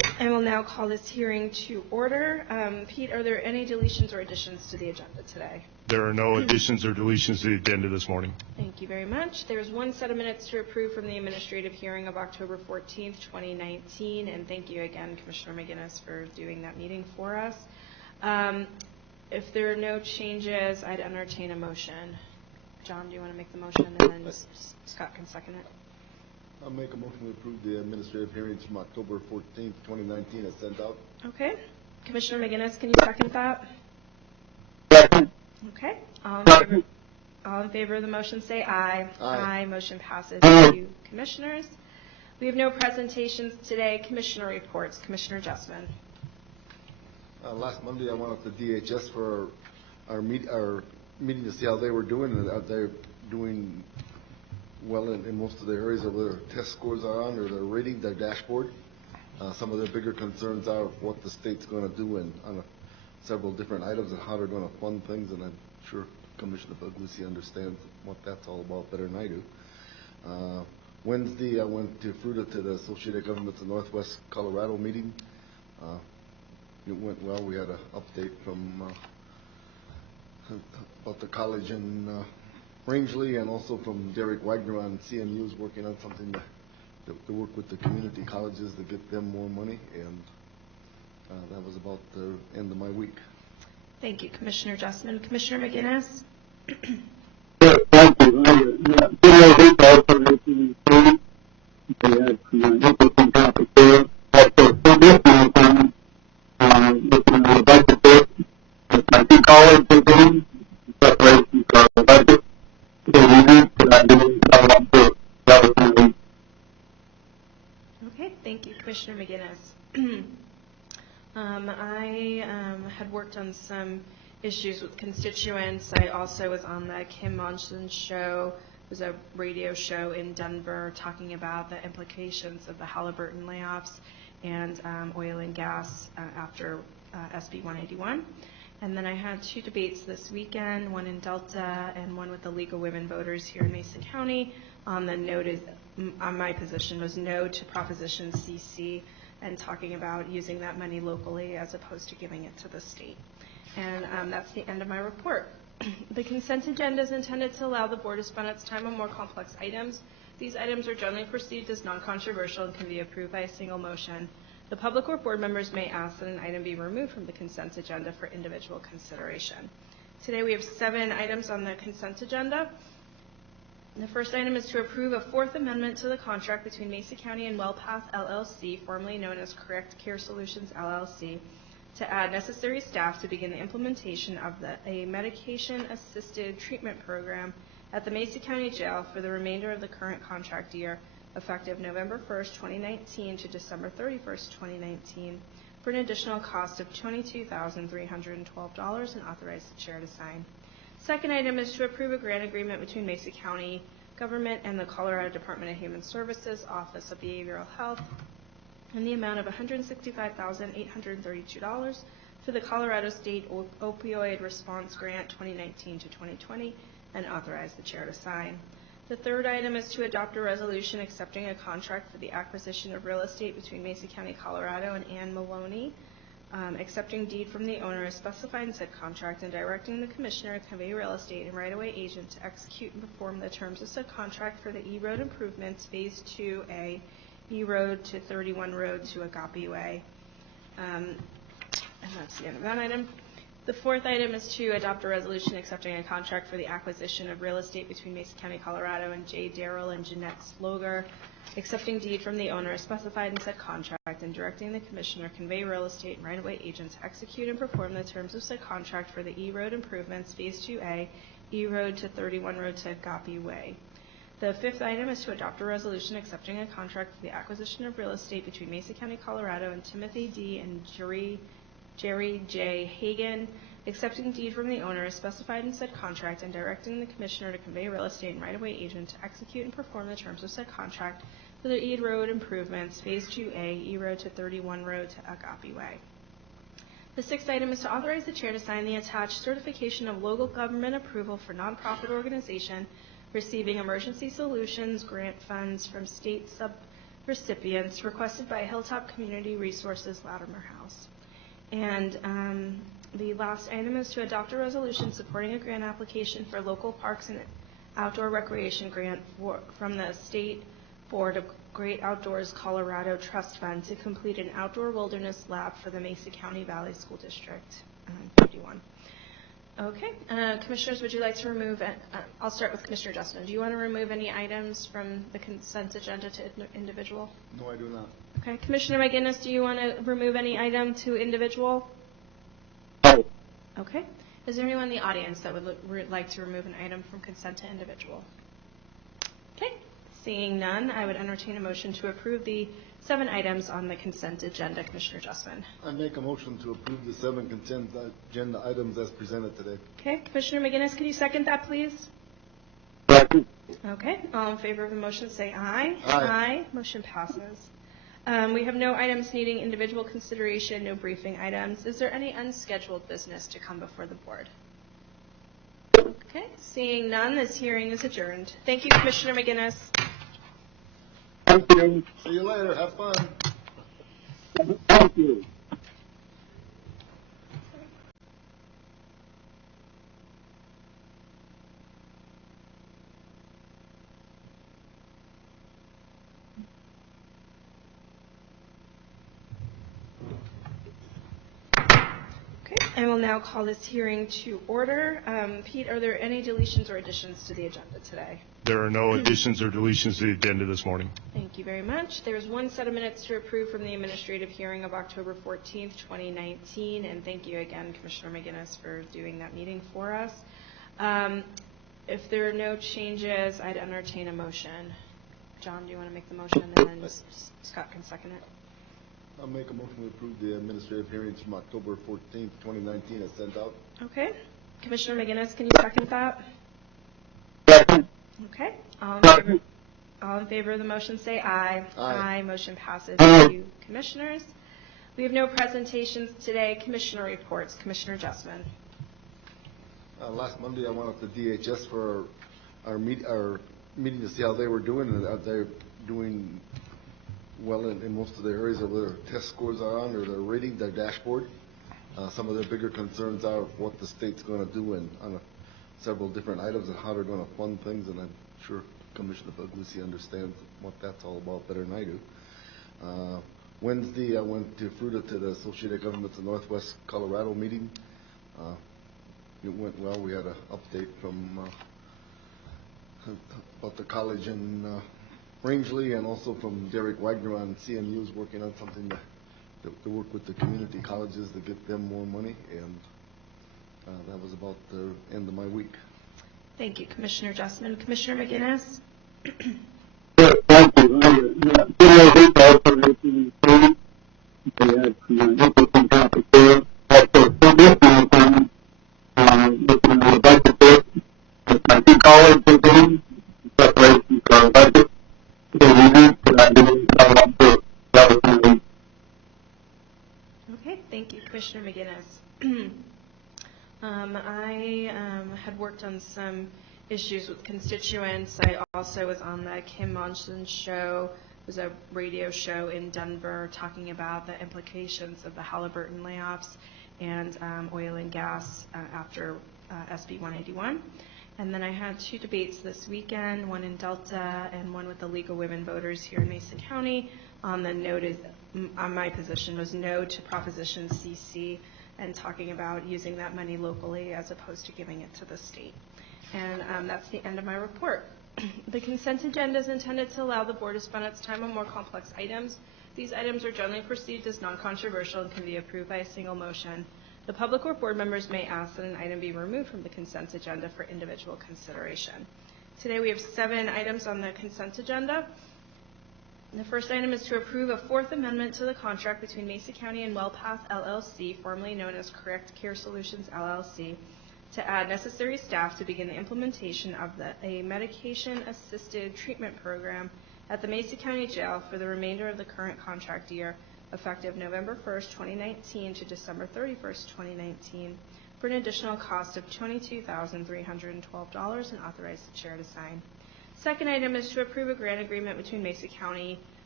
I will now call this hearing to order. Pete, are there any deletions or additions to the agenda today? There are no additions or deletions to the agenda this morning. Thank you very much. There's one set of minutes to approve from the administrative hearing of October 14th, 2019, and thank you again, Commissioner McGinnis, for doing that meeting for us. If there are no changes, I'd entertain a motion. John, do you want to make the motion, and then Scott can second it? I'll make a motion to approve the administrative hearings from October 14th, 2019 as sent out. Okay. Commissioner McGinnis, can you second that? Second. Okay. All in favor of the motion say aye. Aye. Motion passes. Thank you, commissioners. We have no presentations today. Commissioner reports. Commissioner Justman. Last Monday, I went up to DHS for our meeting to see how they were doing, and they're doing well in most of the areas of where their test scores are on, or their rating, their dashboard. Some of their bigger concerns are what the state's going to do on several different items and how they're going to fund things, and I'm sure Commissioner Puglisi understands what that's all about better than I do. Wednesday, I went to Fruta to the Associated Governments of Northwest Colorado meeting. It went well. We had an update from about the college in Rangeley, and also from Derek Wagner on CMU's working on something to work with the community colleges to get them more money, and that was about the end of my week. Thank you, Commissioner Justman. Commissioner McGinnis. Yes, thank you. Interesting topic there. Also, for this meeting, looking at the budget there, I think college is doing preparation for the budget. So we need to do relatively. Okay, thank you, Commissioner McGinnis. I had worked on some issues with constituents. I also was on the Kim Monson show. It was a radio show in Denver talking about the implications of the Halliburton layoffs and oil and gas after SB 181. And then I had two debates this weekend, one in Delta and one with the League of Women Voters here in Mesa County. On my position was no to Proposition CC and talking about using that money locally as opposed to giving it to the state. And that's the end of my report. The consent agenda is intended to allow the board to spend its time on more complex items. These items are generally perceived as non-controversial and can be approved by a single motion. The public or board members may ask that an item be removed from the consent agenda for individual consideration. Today we have 7 items on the consent agenda. The first item is to approve a 4th amendment to the contract between Mesa County and WellPath LLC, formerly known as Correct Care Solutions LLC, to add necessary staff to begin the implementation of a medication-assisted treatment program at the Mesa County Jail for the remainder of the current contract year, effective November 1st, 2019 to December 31st, 2019, for an additional cost of $22,312, and authorize the chair to sign. Second item is to approve a grant agreement between Mesa County government and the Colorado Department of Human Services Office of Behavioral Health in the amount of $165,832 for the Colorado State Opioid Response Grant 2019 to 2020, and authorize the chair to sign. The third item is to adopt a resolution accepting a contract for the acquisition of real estate between Mesa County, Colorado and Ann Maloney, accepting deed from the owner as specified in said contract, and directing the commissioner to convey real estate and right-of-way agent to execute and perform the terms of said contract for the E-Road improvements, Phase 2A, E-Road to 31 Road to Agape Way. And that's the end of that item. The fourth item is to adopt a resolution accepting a contract for the acquisition of real estate between Mesa County, Colorado and J. Darrell and Jeanette Sloger, accepting deed from the owner as specified in said contract, and directing the commissioner to convey real estate and right-of-way agents to execute and perform the terms of said contract for the E-Road improvements, Phase 2A, E-Road to 31 Road to Agape Way. The fifth item is to adopt a resolution accepting a contract for the acquisition of real estate between Mesa County, Colorado and Timothy D. and Jerry J. Hagan, accepting deed from the owner as specified in said contract, and directing the commissioner to convey real estate and right-of-way agent to execute and perform the terms of said contract for the E-Road improvements, Phase 2A, E-Road to 31 Road to Agape Way. The sixth item is to authorize the chair to sign the attached certification of local government approval for nonprofit organization receiving emergency solutions grant funds from state recipients requested by Hilltop Community Resources Latimer House. And the last item is to adopt a resolution supporting a grant application for local parks and outdoor recreation grant from the State Board of Great Outdoors Colorado Trust Fund to complete an outdoor wilderness lab for the Mesa County Valley School District 51. Okay, commissioners, would you like to remove, I'll start with Commissioner Justin. Do you want to remove any items from the consent agenda to individual? No, I do not. Okay, Commissioner McGinnis, do you want to remove any item to individual? No. Okay. Is there anyone in the audience that would like to remove an item from consent to individual? Okay. Seeing none, I would entertain a motion to approve the 7 items on the consent agenda. Commissioner Justman. I make a motion to approve the 7 consent agenda items as presented today. Okay. Commissioner McGinnis, can you second that, please? Second. Okay. All in favor of the motion say aye. Aye. Motion passes. We have no items needing individual consideration, no briefing items. Is there any unscheduled business to come before the board? Okay. Seeing none, this hearing is adjourned. Thank you, Commissioner McGinnis. Thank you. See you later. Have fun. Thank you. I will now call this hearing to order. Pete, are there any deletions or additions to the agenda today? There are no additions or deletions to the agenda this morning. Thank you very much. There's 1 set of minutes to approve from the administrative hearing of October 14th, 2019, and thank you again, Commissioner McGinnis, for doing that meeting for us. If there are no changes, I'd entertain a motion. John, do you want to make the motion, and then Scott can second it? I'll make a motion to approve the administrative hearings from October 14th, 2019 as sent out. Okay. Commissioner McGinnis, can you second that? Second. Okay. All Second. in favor of the motion say aye. Aye. Motion passes. Aye. Thank you, commissioners. We have no presentations today. Commissioner reports. Commissioner Justman. Last Monday, I went up to DHS for our meeting to see how they were doing, and they're doing well in most of the areas of where their test scores are on, or their rating, their dashboard. Some of their bigger concerns are what the state's going to do on several different items and how they're going to fund things, and I'm sure Commissioner Puglisi understands what that's all about better than I do. Wednesday, I went to Fruita to the Associated Governments of Northwest Colorado meeting. It went well. We had an update from about the college in Rangeley, and also from Derek Wagner on CMU's working on something to work with the community colleges to get them more money, and that was about the end of my week. Thank you, Commissioner Justman. Commissioner McGinnis. Yes, thank you. Also making improvement. They had some interesting topics there. Also, some issues on looking at the budget there. I think college is doing preparation for our budget. So we need to that was my week. Okay, thank you, Commissioner McGinnis. I had worked on some issues with constituents. I also was on the Kim Monson show. It was a radio show in Denver talking about the implications of the Halliburton layoffs and oil and gas after SB 181. And then I had 2 debates this weekend, one in Delta and one with the League of Women Voters here in Mesa County. On my position was no to Proposition CC and talking about using that money locally as opposed to giving it to the state. And that's the end of my report. The consent agenda is intended to allow the board to spend its time on more complex items. These items are generally perceived as non-controversial and can be approved by a single motion. The public or board members may ask that an item be removed from the consent agenda for individual consideration. Today we have 7 items on the consent agenda. The first item is to approve a 4th amendment to the contract between Mesa County and WellPath LLC, formerly known as Correct Care Solutions LLC, to add necessary staff to begin the implementation of a medication-assisted treatment program at the Mesa County Jail for the remainder of the current contract year, effective November 1st, 2019 to December 31st, 2019, for an additional cost of $22,312, and authorize the chair to sign. Second item is to approve a grant agreement between Mesa County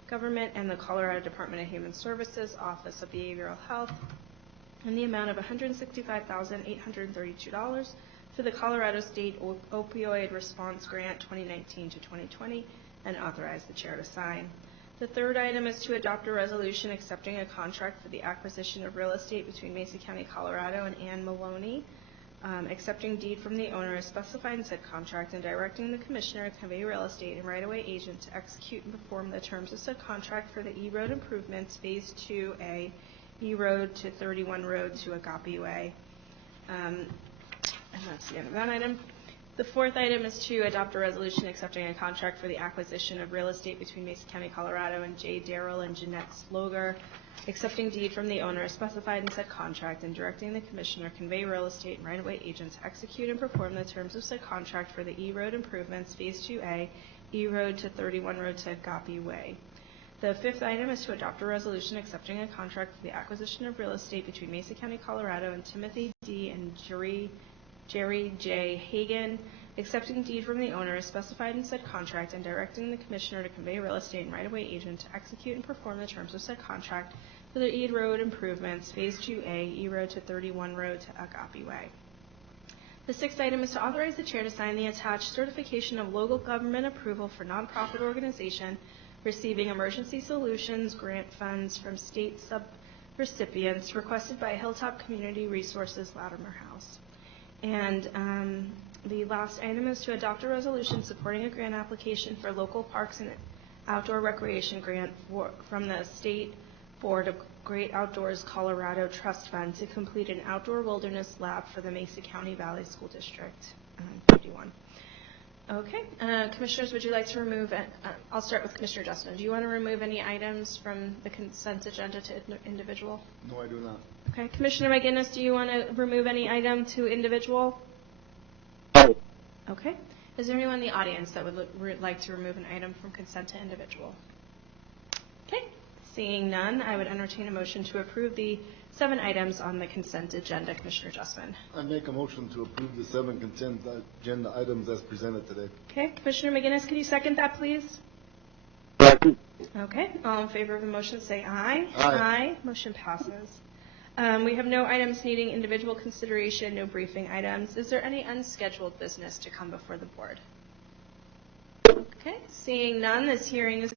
Government and the Colorado Department of Human Services Office of Behavioral Health in the amount of $165,832 for the Colorado State Opioid Response Grant 2019 to 2020 and authorize the chair to sign. The third item is to adopt a resolution accepting a contract for the acquisition of real estate between Mesa County, Colorado and Ann Maloney, accepting deed from the owner as specified in said contract and directing the commissioner to convey real estate and right-of-way agent to execute and perform the terms of said contract for the E-Road improvements, Phase 2A, E-Road to 31 Road to Agape Way. And that's the end of that item. The fourth item is to adopt a resolution accepting a contract for the acquisition of real estate between Mesa County, Colorado and J. Darrell and Jeanette Sloger, accepting deed from the owner as specified in said contract and directing the commissioner to convey real estate and right-of-way agent to execute and perform the terms of said contract for the E-Road improvements, Phase 2A, E-Road to 31 Road to Agape Way. The fifth item is to adopt a resolution accepting a contract for the acquisition of real estate between Mesa County, Colorado and Timothy D. and Jerry J. Hagan, accepting deed from the owner as specified in said contract and directing the commissioner to convey real estate and right-of-way agent to execute and perform the terms of said contract for the E-Road improvements, Phase 2A, E-Road to 31 Road to Agape Way. The sixth item is to authorize the chair to sign the attached certification of local government approval for nonprofit organization receiving emergency solutions grant funds from state sub-recipients requested by Hilltop Community Resources Latimer House. And the last item is to adopt a resolution supporting a grant application for local parks and outdoor recreation grant from the State Board of Great Outdoors Colorado Trust Fund to complete an outdoor wilderness lab for the Mesa County Valley School District 51. Okay, commissioners, would you like to remove, I'll start with Commissioner Justin. Do you want to remove any items from the consent agenda to individual? No, I do not. Okay, Commissioner McGinnis, do you want to remove any item to individual? No. Okay, is there anyone in the audience that would like to remove an item from consent to individual? Okay, seeing none, I would entertain a motion to approve the 7 items on the consent agenda. Commissioner Justman. I make a motion to approve the 7 consent agenda items as presented today. Okay, Commissioner McGinnis, can you second that, please? Second. Okay, all in favor of the motion say aye. Aye. Motion passes. We have no items needing individual consideration, no briefing items. Is there any unscheduled business to come before the board? Okay, seeing none, this hearing is